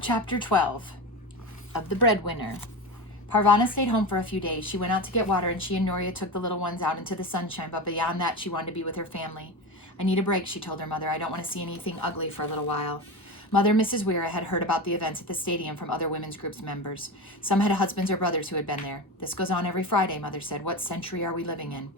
Chapter 12 of The Breadwinner. Parvana stayed home for a few days. She went out to get water, and she and Noria took the little ones out into the sunshine, but beyond that, she wanted to be with her family. I need a break, she told her mother. I don't want to see anything ugly for a little while. Mother and Mrs. Weir had heard about the events at the stadium from other women's groups members. Some had husbands or brothers who had been there. This goes on every Friday, Mother said. What century are we living in?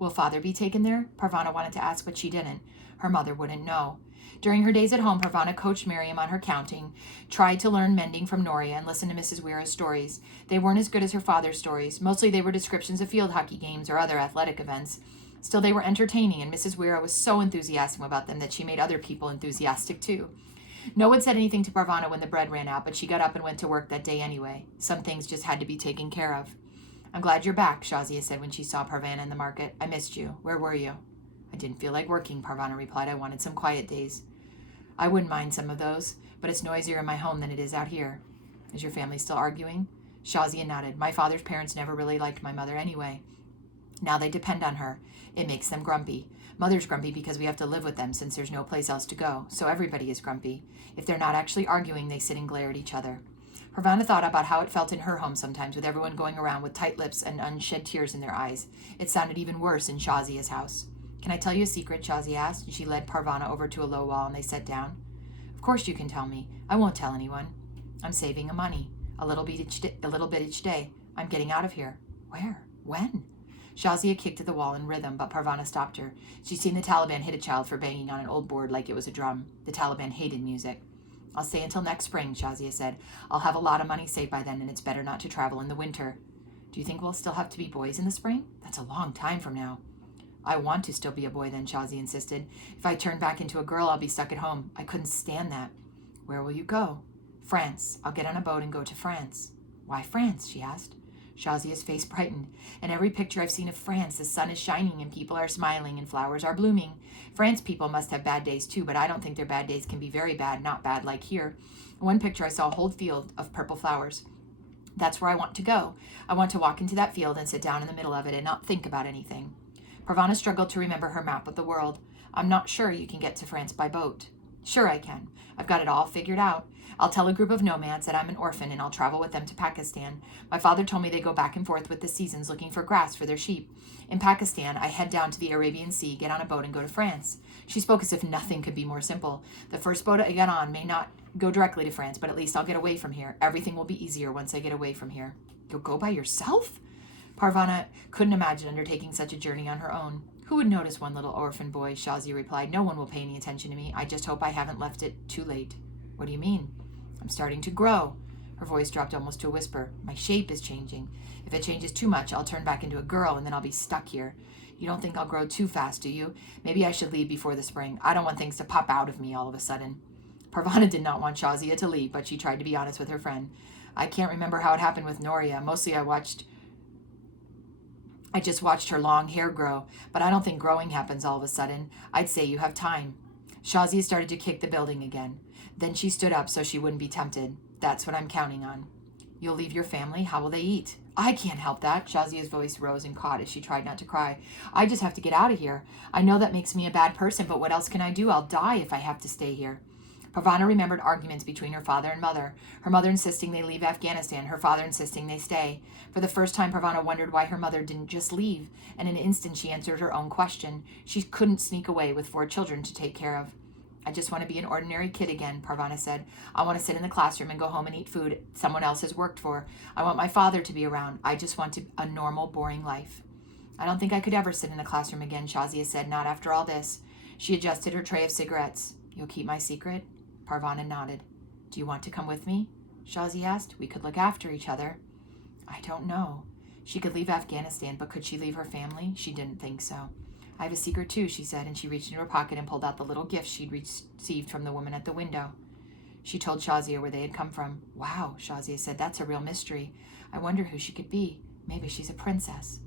Will Father be taken there? Parvana wanted to ask, but she didn't. Her mother wouldn't know. During her days at home, Parvana coached Miriam on her counting, tried to learn mending from Noria, and listened to Mrs. Weir's stories. They weren't as good as her father's stories. Mostly they were descriptions of field hockey games or other athletic events. Still, they were entertaining, and Mrs. Weir was so enthusiastic about them that she made other people enthusiastic too. No one said anything to Parvana when the bread ran out, but she got up and went to work that day anyway. Some things just had to be taken care of. I'm glad you're back, Shazia said when she saw Parvana in the market. I missed you. Where were you? I didn't feel like working, Parvana replied. I wanted some quiet days. I wouldn't mind some of those, but it's noisier in my home than it is out here. Is your family still arguing? Shazia nodded. My father's parents never really liked my mother anyway. Now they depend on her. It makes them grumpy. Mother's grumpy because we have to live with them since there's no place else to go, so everybody is grumpy. If they're not actually arguing, they sit and glare at each other. Parvana thought about how it felt in her home sometimes with everyone going around with tight lips and unshed tears in their eyes. It sounded even worse in Shazia's house. Can I tell you a secret? Shazia asked, and she led Parvana over to a low wall and they sat down. Of course you can tell me. I won't tell anyone. I'm saving money. A little bit each day. I'm getting out of here. Where? When? Shazia kicked at the wall in rhythm, but Parvana stopped her. She'd seen the Taliban hit a child for banging on an old board like it was a drum. The Taliban hated music. I'll stay until next spring, Shazia said. I'll have a lot of money saved by then, and it's better not to travel in the winter. Do you think we'll still have to be boys in the spring? That's a long time from now. I want to still be a boy then, Shazia insisted. If I turn back into a girl, I'll be stuck at home. I couldn't stand that. Where will you go? France. I'll get on a boat and go to France. Why France? She asked. Shazia's face brightened. In every picture I've seen of France, the sun is shining and people are smiling and flowers are blooming. France people must have bad days too, but I don't think their bad days can be very bad, not bad like here. In one picture I saw a whole field of purple flowers. That's where I want to go. I want to walk into that field and sit down in the middle of it and not think about anything. Parvana struggled to remember her map of the world. I'm not sure you can get to France by boat. Sure I can. I've got it all figured out. I'll tell a group of nomads that I'm an orphan and I'll travel with them to Pakistan. My father told me they go back and forth with the seasons looking for grass for their sheep. In Pakistan, I head down to the Arabian Sea, get on a boat, and go to France. She spoke as if nothing could be more simple. The first boat I get on may not go directly to France, but at least I'll get away from here. Everything will be easier once I get away from here. You'll go by yourself? Parvana couldn't imagine undertaking such a journey on her own. Who would notice one little orphan boy? Shazia replied. No one will pay any attention to me. I just hope I haven't left it too late. What do you mean? I'm starting to grow. Her voice dropped almost to a whisper. My shape is changing. If it changes too much, I'll turn back into a girl and then I'll be stuck here. You don't think I'll grow too fast, do you? Maybe I should leave before the spring. I don't want things to pop out of me all of a sudden. Parvana did not want Shazia to leave, but she tried to be honest with her friend. I can't remember how it happened with Noria. Mostly I just watched her long hair grow, but I don't think growing happens all of a sudden. I'd say you have time. Shazia started to kick the building again. Then she stood up so she wouldn't be tempted. That's what I'm counting on. You'll leave your family? How will they eat? I can't help that. Shazia's voice rose and caught as she tried not to cry. I just have to get out of here. I know that makes me a bad person, but what else can I do? I'll die if I have to stay here. Parvana remembered arguments between her father and mother. Her mother insisting they leave Afghanistan, her father insisting they stay. For the first time, Parvana wondered why her mother didn't just leave, and in an instant she answered her own question. She couldn't sneak away with 4 children to take care of. I just want to be an ordinary kid again, Parvana said. I want to sit in the classroom and go home and eat food someone else has worked for. I want my father to be around. I just want a normal, boring life. I don't think I could ever sit in a classroom again, Shazia said, not after all this. She adjusted her tray of cigarettes. You'll keep my secret? Parvana nodded. Do you want to come with me? Shazia asked. We could look after each other. I don't know. She could leave Afghanistan, but could she leave her family? She didn't think so. I have a secret too, she said, and she reached into her pocket and pulled out the little gift she'd received from the woman at the window. She told Shazia where they had come from. Wow, Shazia said, that's a real mystery. I wonder who she could be. Maybe she's a princess.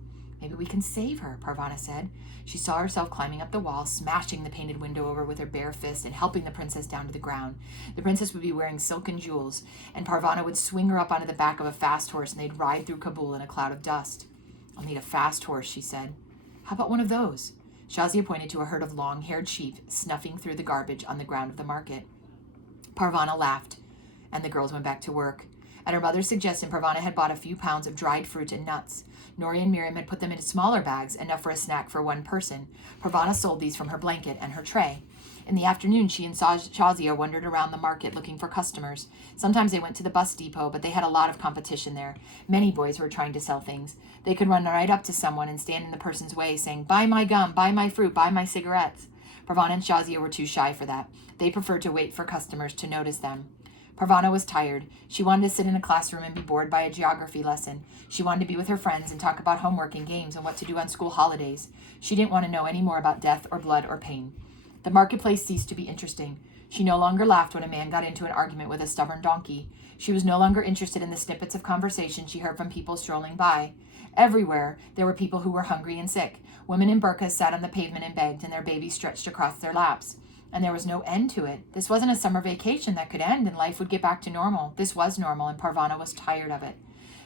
Maybe we can save her, Parvana said. She saw herself climbing up the wall, smashing the painted window over with her bare fist and helping the princess down to the ground. The princess would be wearing silken jewels, and Parvana would swing her up onto the back of a fast horse, and they'd ride through Kabul in a cloud of dust. I'll need a fast horse, she said. How about one of those? Shazia pointed to a herd of long-haired sheep snuffing through the garbage on the ground of the market. Parvana laughed. and the girls went back to work. At her mother's suggestion, Parvana had bought a few pounds of dried fruit and nuts. Nori and Miriam had put them into smaller bags, enough for a snack for one person. Parvana sold these from her blanket and her tray. In the afternoon, she and Shazia wandered around the market looking for customers. Sometimes they went to the bus depot, but they had a lot of competition there. Many boys were trying to sell things. They could run right up to someone and stand in the person's way, saying, "Buy my gum, buy my fruit, buy my cigarettes." Parvana and Shazia were too shy for that. They preferred to wait for customers to notice them. Parvana was tired. She wanted to sit in a classroom and be bored by a geography lesson. She wanted to be with her friends and talk about homework and games and what to do on school holidays. She didn't want to know any more about death or blood or pain. The marketplace ceased to be interesting. She no longer laughed when a man got into an argument with a stubborn donkey. She was no longer interested in the snippets of conversation she heard from people strolling by. Everywhere, there were people who were hungry and sick. Women in burqas sat on the pavement and begged, and their babies stretched across their laps. And there was no end to it. This wasn't a summer vacation that could end and life would get back to normal. This was normal, and Parvana was tired of it.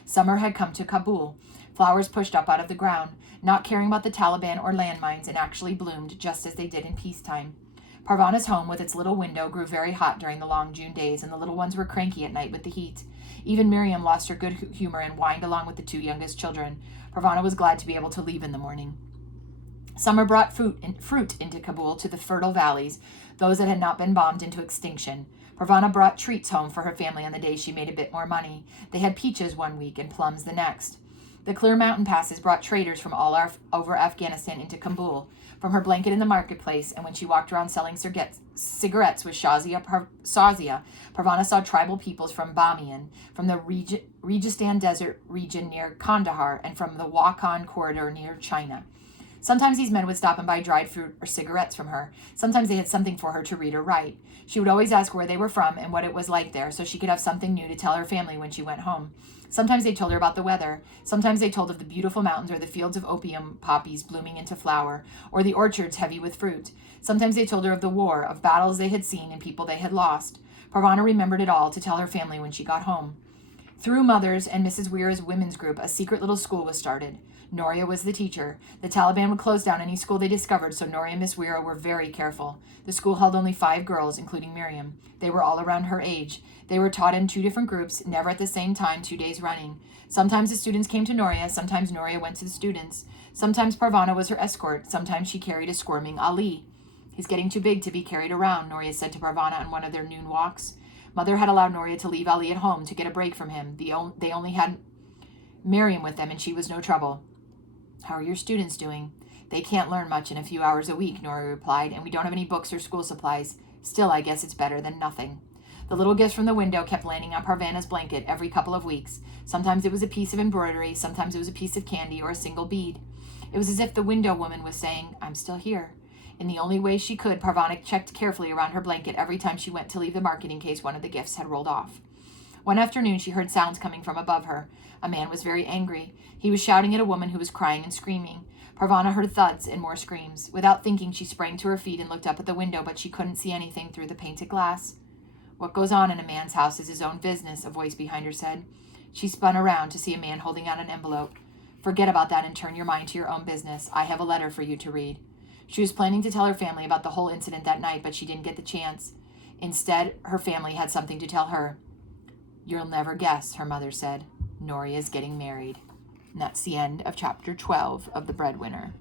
Summer had come to Kabul. Flowers pushed up out of the ground, not caring about the Taliban or landmines, and actually bloomed just as they did in peacetime. Parvana's home with its little window grew very hot during the long June days, and the little ones were cranky at night with the heat. Even Miriam lost her good humor and whined along with the two youngest children. Parvana was glad to be able to leave in the morning. Summer brought fruit into Kabul to the fertile valleys, those that had not been bombed into extinction. Parvana brought treats home for her family on the days she made a bit more money. They had peaches one week and plums the next. The clear mountain passes brought traders from all over Afghanistan into Kabul. From her blanket in the marketplace, and when she walked around selling cigarettes with Shazia, Parvana saw tribal peoples from Bamiyan, from the Registan Desert region near Kandahar, and from the Wakhan corridor near China. Sometimes these men would stop and buy dried fruit or cigarettes from her. Sometimes they had something for her to read or write. She would always ask where they were from and what it was like there, so she could have something new to tell her family when she went home. Sometimes they told her about the weather. Sometimes they told of the beautiful mountains or the fields of opium poppies blooming into flower, or the orchards heavy with fruit. Sometimes they told her of the war, of battles they had seen and people they had lost. Parvana remembered it all to tell her family when she got home. Through Mothers and Mrs. Weir's women's group, a secret little school was started. Noria was the teacher. The Taliban would close down any school they discovered, so Noria and Miss Weir were very careful. The school held only 5 girls, including Miriam. They were all around her age. They were taught in 2 different groups, never at the same time, 2 days running. Sometimes the students came to Noria, sometimes Noria went to the students. Sometimes Parvana was her escort, sometimes she carried a squirming Ali. "He's getting too big to be carried around," Noria said to Parvana on one of their noon walks. Mother had allowed Noria to leave Ali at home to get a break from him. They only had Miriam with them, and she was no trouble. "How are your students doing?" "They can't learn much in a few hours a week," Noria replied, "and we don't have any books or school supplies. Still, I guess it's better than nothing." The little gifts from the window kept landing on Parvana's blanket every couple of weeks. Sometimes it was a piece of embroidery, sometimes it was a piece of candy or a single bead. It was as if the window woman was saying, "I'm still here." In the only way she could, Parvana checked carefully around her blanket every time she went to leave the market in case one of the gifts had rolled off. One afternoon, she heard sounds coming from above her. A man was very angry. He was shouting at a woman who was crying and screaming. Parvana heard thuds and more screams. Without thinking, she sprang to her feet and looked up at the window, but she couldn't see anything through the painted glass. "What goes on in a man's house is his own business," a voice behind her said. She spun around to see a man holding out an envelope. "Forget about that and turn your mind to your own business. I have a letter for you to read." She was planning to tell her family about the whole incident that night, but she didn't get the chance. Instead, her family had something to tell her. "You'll never guess," her mother said. "Noria's getting married." And that's the end of chapter 12 of The Breadwinner.